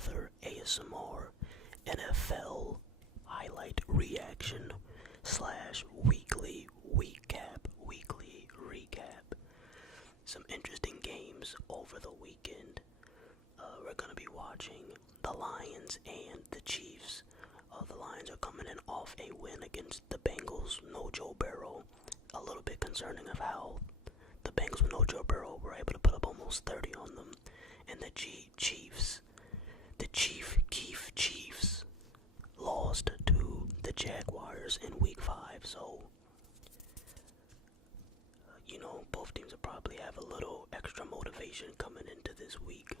another ASMR NFL highlight reaction slash weekly recap. Some interesting games over the weekend. We're going to be watching the Lions and the Chiefs. The Lions are coming in off a win against the Bengals. No Joe Burrow. A little bit concerning of how the Bengals with no Joe Burrow were able to put up almost 30 on them. And the Chiefs, Chiefs, lost to the Jaguars in Week 5. So, both teams will probably have a little extra motivation coming into this week.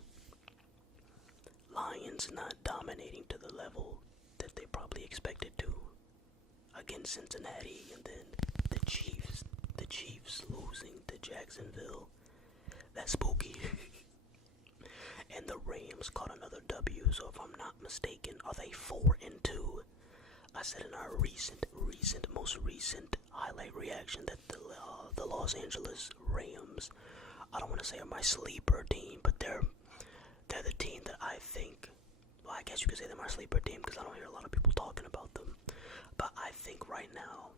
Lions not dominating to the level that they probably expected to against Cincinnati, and then the Chiefs losing to Jacksonville. That's spooky. And the Rams caught another W, so if I'm not mistaken, are they 4-2? I said in our most recent highlight reaction that the Los Angeles Rams, I don't want to say are my sleeper team, but they're the team that I think, well, I guess you could say they're my sleeper team because I don't hear a lot of people talking about them. But I think right now,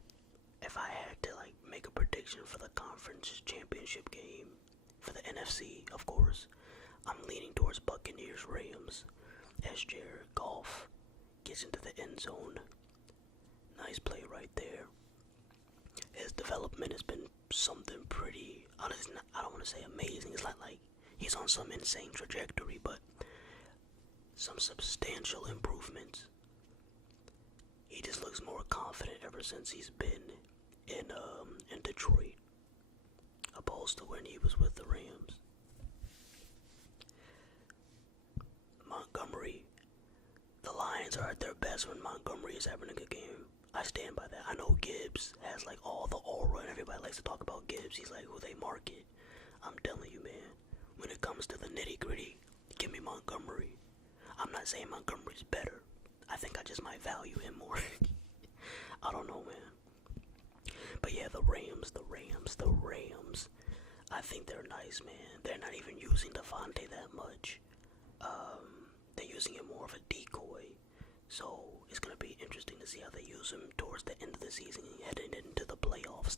if I had to make a prediction for the conference championship game, for the NFC, of course, I'm leaning towards Buccaneers Rams as Jared Goff gets into the end zone. Nice play right there. His development has been something pretty, I don't want to say amazing. It's not like he's on some insane trajectory, but some substantial improvements. He just looks more confident ever since he's been in Detroit, opposed to when he was with the Rams. Montgomery, the Lions are at their best when Montgomery is having a good game. I stand by that. I know Gibbs has all the aura, and everybody likes to talk about Gibbs. He's who they market. I'm telling you, man, when it comes to the nitty gritty, give me Montgomery. I'm not saying Montgomery's better. I think I just might value him more. I don't know, man. But yeah, the Rams. I think they're nice, man. They're not even using Devontae that much. They're using him more of a decoy. So it's going to be interesting to see how they use him towards the end of the season, heading into the playoffs.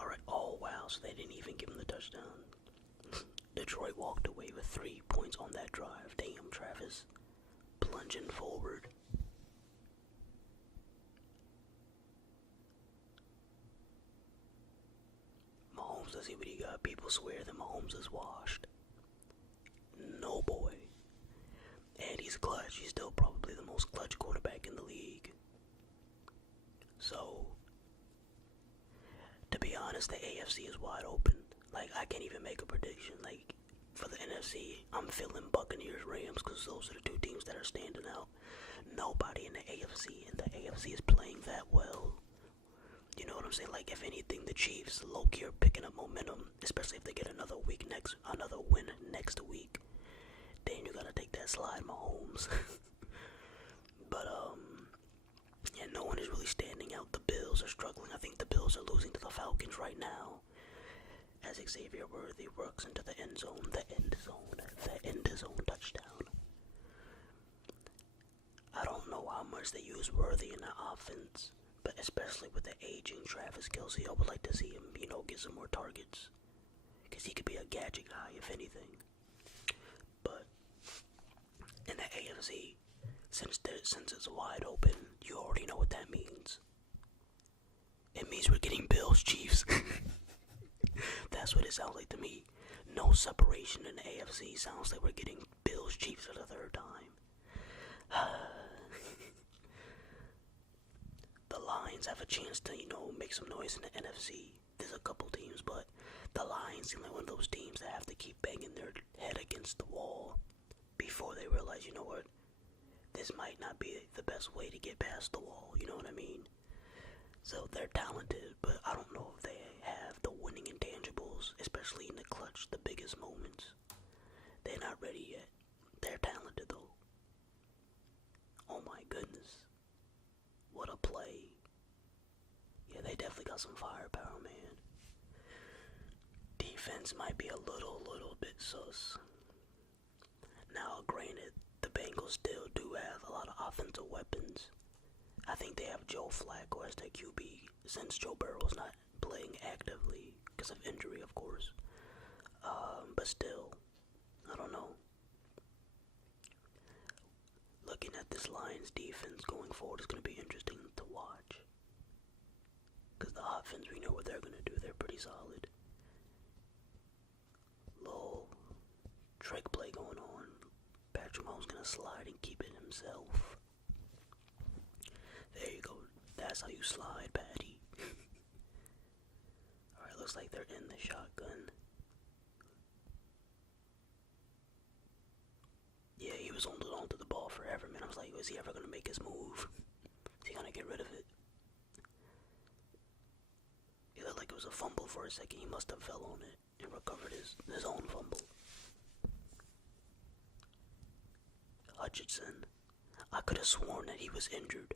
Alright, oh wow, so they didn't even give him the touchdown. Detroit walked away with 3 points on that drive. Damn, Travis. Plunging forward. Mahomes, let's see what he got. People swear that Mahomes is washed. No, boy. And he's clutch. He's still probably the most clutch quarterback in the league. So, to be honest, the AFC is wide open. I can't even make a prediction. For the NFC, I'm feeling Buccaneers, Rams, because those are the two teams that are standing out. Nobody in the AFC, and the AFC is playing that well. You know what I'm saying? If anything, the Chiefs, low-key, are picking up momentum, especially if they get another win next week. Then you gotta take that slide, Mahomes. But, yeah, no one is really standing out. The Bills are struggling. I think the Bills are losing to the Falcons right now, as Xavier Worthy works into the end zone touchdown. I don't know how much they use Worthy in the offense, but especially with the aging Travis Kelce, I would like to see him, get some more targets, because he could be a gadget guy, if anything. But in the AFC, since it's wide open, you already know what that means. It means we're getting Bills Chiefs. That's what it sounds like to me. No separation in the AFC. Sounds like we're getting Bills Chiefs for the third time. The Lions have a chance to, make some noise in the NFC. There's a couple teams, but the Lions seem like one of those teams that have to keep banging their head against the wall before they realize, you know what, this might not be the best way to get past the wall, you know what I mean? So they're talented, but I don't know if they have the winning intangibles, especially in the clutch, the biggest moments. They're not ready yet. They're talented though. Oh my goodness. What a play. Yeah, they definitely got some firepower, man. Defense might be a little bit sus. Now, granted, the Bengals still do have a lot of offensive weapons. I think they have Joe Flacco as their QB since Joe Burrow's not playing actively because of injury, of course. But still, I don't know. Looking at this Lions defense going forward is going to be interesting to watch. Because the offense, we know what they're going to do. They're pretty solid. Little trick play going on. Patrick Mahomes going to slide and keep it himself. There you go. That's how you slide, Patty. Alright, looks like they're in the shotgun. Yeah, he was holding on to the ball forever, man. I was like, is he ever going to make his move? Is he going to get rid of it? It looked like it was a fumble for a second. He must have fell on it and recovered his own fumble. Hutchinson. I could have sworn that he was injured.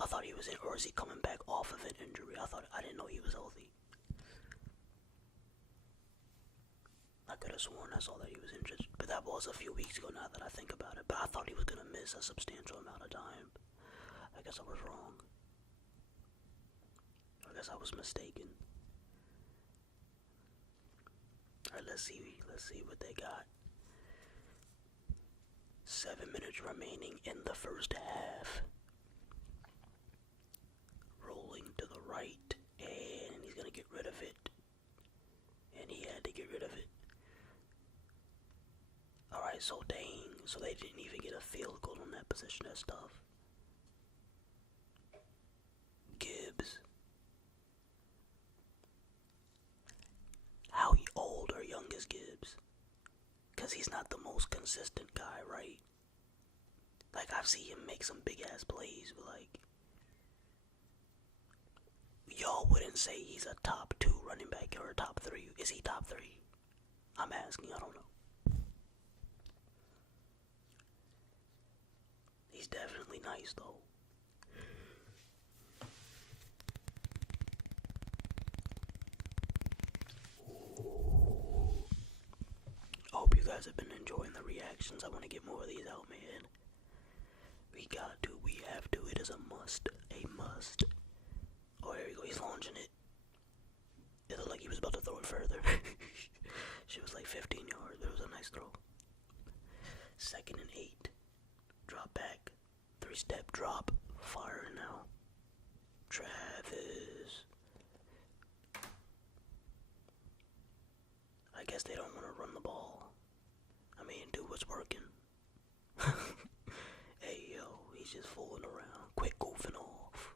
I thought he was in, or is he coming back off of an injury? I didn't know he was healthy. I could have sworn I saw that he was injured, but that was a few weeks ago now that I think about it. But I thought he was gonna miss a substantial amount of time. I guess I was wrong. I guess I was mistaken. Alright, let's see what they got. 7 minutes remaining in the first half. Rolling to the right, and he's gonna get rid of it. And he had to get rid of it. Alright, so dang. So they didn't even get a field goal on that position. That's tough. Gibbs. How old or young is Gibbs? Because he's not the most consistent guy, right? Like, I've seen him make some big-ass plays, but like, y'all wouldn't say he's a top 2 running back or a top 3. Is he top 3? I'm asking, I don't know. He's definitely nice, though. Ooh. I hope you guys have been enjoying the reactions. I want to get more of these out, man. We have to. It is a must. A must. Oh, here we go. He's launching it. It looked like he was about to throw it further. She was like 15 yards, but it was a nice throw. 2nd and 8. Drop back. 3-step drop. Fire now. Travis. I guess they don't want to run the ball. I mean, do what's working. Hey, yo, he's just fooling around. Quit goofing off.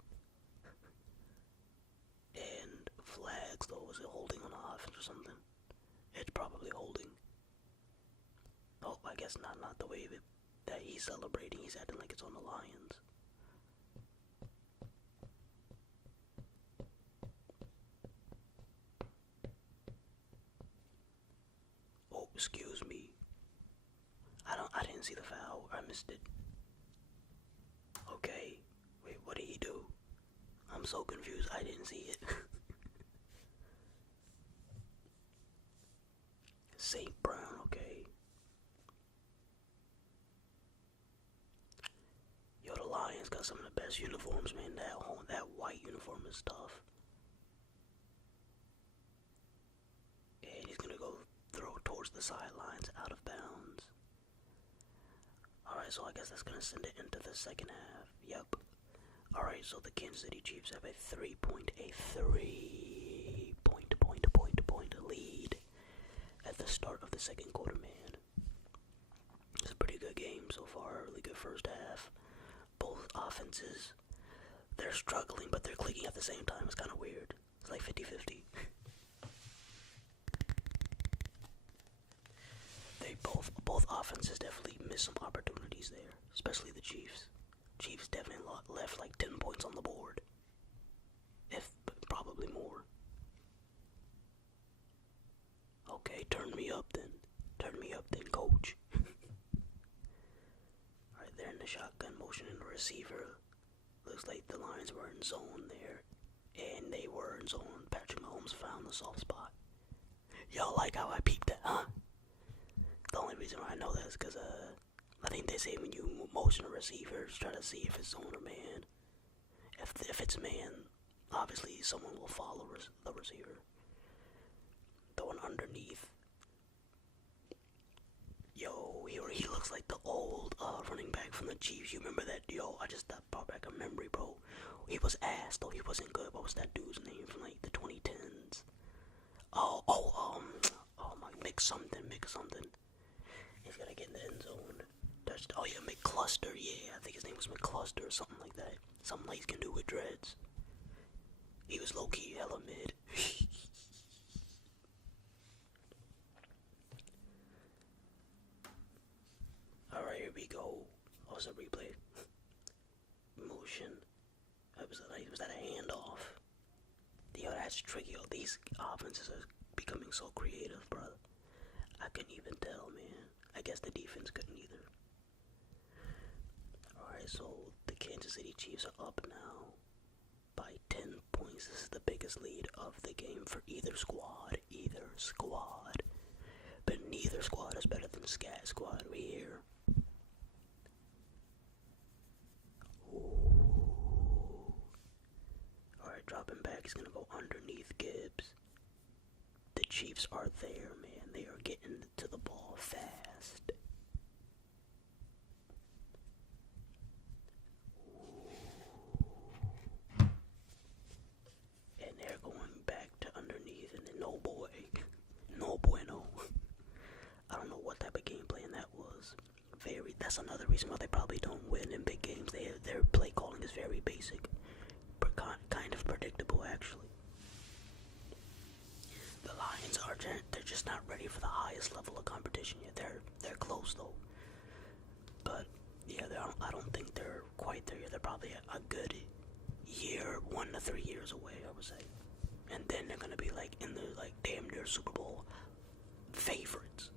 And flags, though. Is it holding on the offense or something? It's probably holding. Oh, I guess not the way that he's celebrating. He's acting like it's on the Lions. Oh, excuse me. I didn't see the foul. I missed it. Okay. Wait, what did he do? I'm so confused. I didn't see it. St. Brown, okay. Yo, the Lions got some of the best uniforms, man. That white uniform is tough. And he's gonna go throw towards the sidelines, out of bounds. Alright, so I guess that's gonna send it into the second half. Yep. Alright, so the Kansas City Chiefs have a 3-point lead at the start of the second quarter, man. It's a pretty good game so far. Really good first half. Both offenses, they're struggling, but they're clicking at the same time. It's kind of weird. It's like 50-50. Both offenses definitely missed some opportunities there, especially the Chiefs. Chiefs definitely left like 10 points on the board, if probably more. Okay, turn me up then, coach. Alright, they're in the shotgun motion in the receiver. Looks like the Lions were in zone there, and they were in zone. Patrick Mahomes found the soft spot. Y'all like how I peeped that, huh? The only reason why I know that is because I think they say when you motion a receiver, try to see if it's zone or man. If it's man, obviously someone will follow the receiver. Throwing underneath. Yo, he looks like the old running back from the Chiefs. You remember that? Yo, I just brought back a memory, bro. He was ass, though. He wasn't good. What was that dude's name from like the 2010s? Oh my, Mick something. He's gotta get in the end zone. Oh yeah, McCluster. Yeah, I think his name was McCluster or something like that. Something like he can do with dreads. He was low key hella mid. Alright, here we go. Oh, it's a replay. Motion. Was that a handoff? Yo, that's tricky. Yo, these offenses are becoming so creative, bro. I couldn't even tell, man. I guess the defense couldn't either. Alright, so the Kansas City Chiefs are up now by 10 points. This is the biggest lead of the game for either squad. But neither squad is better than Scat Squad. We here. Alright, dropping back. He's gonna go underneath Gibbs. The Chiefs are there, man. They are getting to the ball fast. And they're going back to underneath, and then no bueno. I don't know what type of game plan that was. That's another reason why they probably don't win in big games. Their play calling is very basic, but kind of predictable, actually. The Lions they're just not ready for the highest level of competition yet. They're close though, but yeah, I don't think they're quite there yet. They're probably a good year, 1 to 3 years away, I would say, and then they're gonna be like in the like damn near Super Bowl favorites.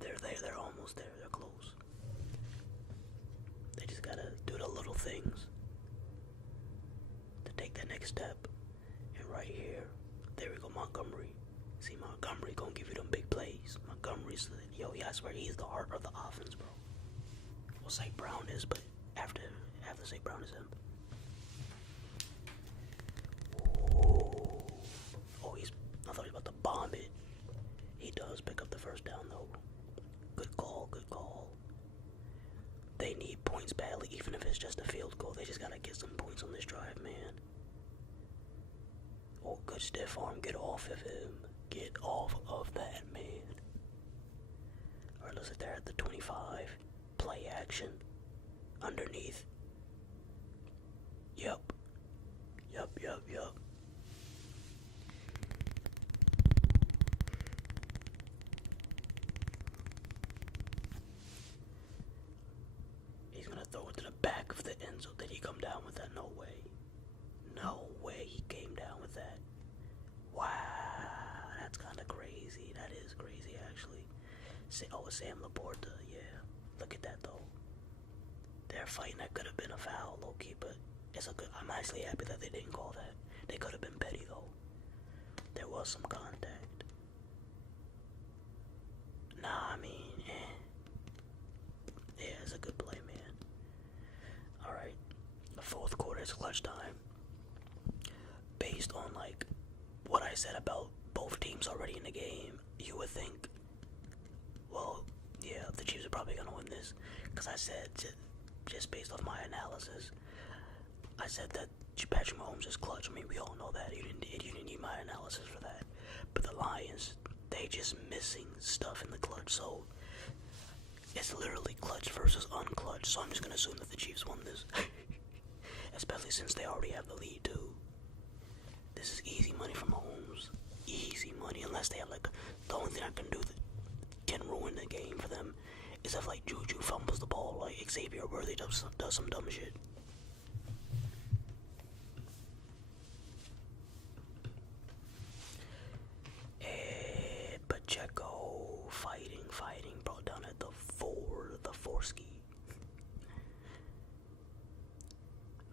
They're there. They're almost there. They're close. They just gotta do the little things to take that next step. And right here, there we go, Montgomery. See, Montgomery gonna give you them big plays. Montgomery's, I swear he's the heart of the offense, bro. Well, St. Brown is, but after St. Brown is him. Ooh. Oh, I thought he was about to bomb it. He does pick up the first down, though. Good call. They need points badly, even if it's just a field goal. They just gotta get some points on this drive, man. Oh, good stiff arm. Get off of him. Get off of that, man. Alright, looks like they're at the 25. Play action. Underneath. Yup. He's gonna throw it to the back of the end zone. Did he come down with that? No way. No way he came down with that. Wow, that's kind of crazy. That is crazy, actually. Sam Laporta, yeah. Look at that, though. They're fighting. That could have been a foul, low-key, but I'm actually happy that they didn't call that. They could have been petty, though. There was some contact. Nah, I mean, yeah, it's a good play, man. Alright, the fourth quarter is clutch time. Based on, like, what I said about both teams already in the game, you would think, well, yeah, the Chiefs are probably going to win this. Because I said, just based off my analysis, I said that Patrick Mahomes is clutch. I mean, we all know that. You didn't need my analysis for that. But the Lions, they just missing stuff in the clutch. So, it's literally clutch versus unclutch. So I'm just going to assume that the Chiefs won this. Especially since they already have the lead, too. This is easy money for Mahomes. Easy money, unless they have, like, the only thing I can do that can ruin the game for them is if, like, Juju fumbles the ball, like Xavier Worthy does some dumb shit. Pacheco fighting, brought down at the four ski.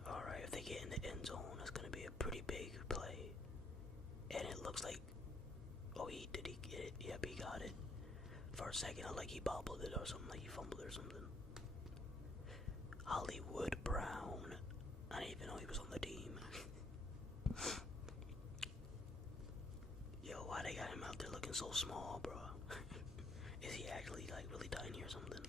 Alright, if they get in the end zone, that's gonna be a pretty big play. And it looks like, he get it? Yep, he got it. a second, like he bobbled it or something, like he fumbled it or something. Hollywood Brown. I didn't even know he was on the team. Yo, why they got him out there looking so small, bro? Is he actually like really tiny or something?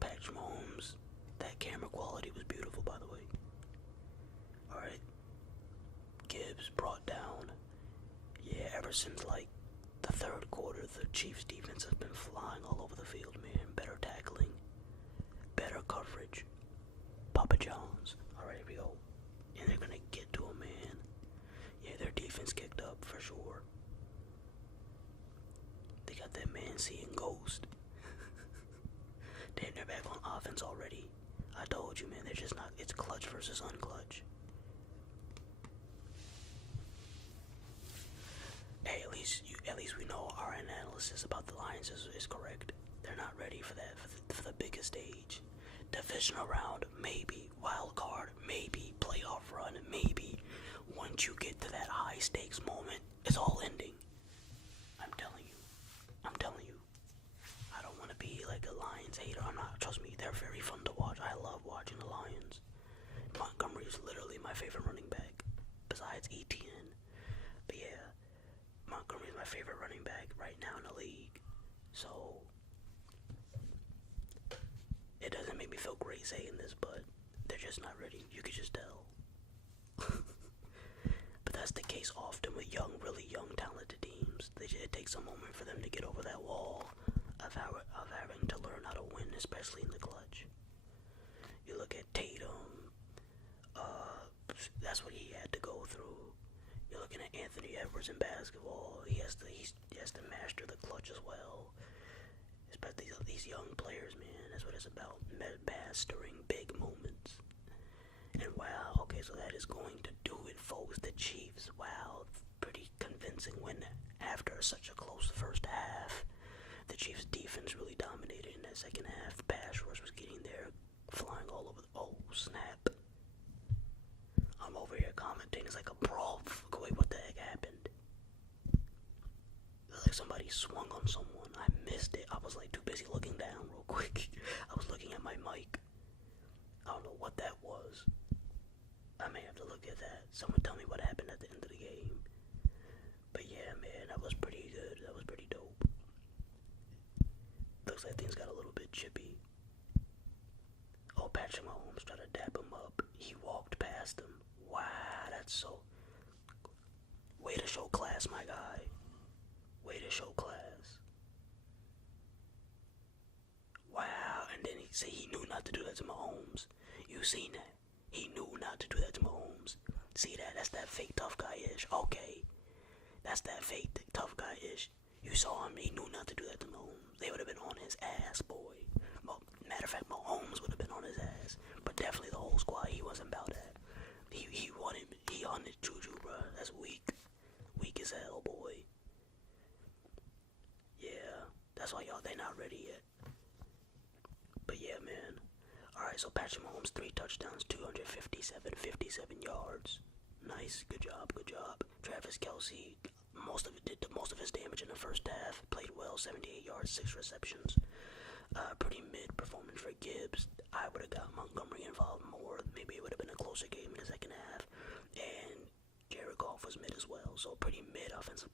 Patrick Mahomes. That camera quality was beautiful, by the way. Alright. Gibbs brought down. Yeah, ever since like the third quarter, the Chiefs defense has been flying all over the field, man. Better tackling, better coverage. Papa John's. Alright, here we go. And they're gonna get to him, man. Yeah, their defense kicked up for sure. They got that man seeing ghost. Damn, they're back on offense already. I told you, man, they're just not. It's clutch versus unclutch. Hey, at least we know our analysis about the Lions is correct. They're not ready for that, for the biggest stage. Divisional round, maybe. Wild card, maybe. Playoff run, maybe. Once you get to that high stakes moment, it's all ending. I'm telling you. I don't want to be like a Lions hater. I'm not. Trust me, they're very fun to watch. I love watching the Lions. Montgomery is literally my favorite running back, besides Etienne. But yeah, Montgomery is my favorite running back right now in the league. So it doesn't make me feel great saying this, but they're just not ready. You could just tell. But that's the case often with really young, talented teams. It takes a moment for them to get over that wall of having to learn how to win, especially in the clutch. You look at Tatum, that's what he had to go through. You're looking at Anthony Edwards in basketball. He has to master the clutch as well. Especially these young players, man. That's what it's about. Mastering big moments. And wow, okay, so that is going to do it, folks. The Chiefs, wow, pretty convincing win after such a close first half. The Chiefs' defense really dominated in that second half. The pass rush was getting there, flying all over. Oh, snap. I'm over here commenting. It's like a brawl. Wait, what the heck happened? Like somebody swung on someone. I missed it. I was like too busy looking down real quick. I was looking at my mic. I don't know what that was. I may have to look at that. Someone tell me what happened at the end of the game. But yeah, man, that was pretty good. That was pretty dope. Looks like things got a little bit chippy. Oh, Patrick Mahomes tried to dap him up. He walked past him. Wow, that's so... Way to show class, my guy. Way to show class. Wow, and then he knew not to do that to Mahomes. You seen that? He knew not to do that to Mahomes. See that? That's that fake tough guy-ish. Okay. That's that fake tough guy-ish. You saw him, he knew not to do that to Mahomes. They would have been on his ass, boy. Matter of fact, Mahomes would have been on his ass. But definitely the whole squad, he wasn't about that. He wanted, he on his juju, bro. That's weak. Weak as hell, boy. Yeah, that's why y'all, they not ready yet. But yeah, man. Alright, so Patrick Mahomes, 3 touchdowns, 57 yards. Nice, good job. Travis Kelce, did most of his damage in the first half. Played well, 78 yards, 6 receptions. Pretty mid performance for Gibbs. I would have got Montgomery involved more. Maybe it would have been a closer game in the second half. And Jared Goff was mid as well. So pretty mid offensive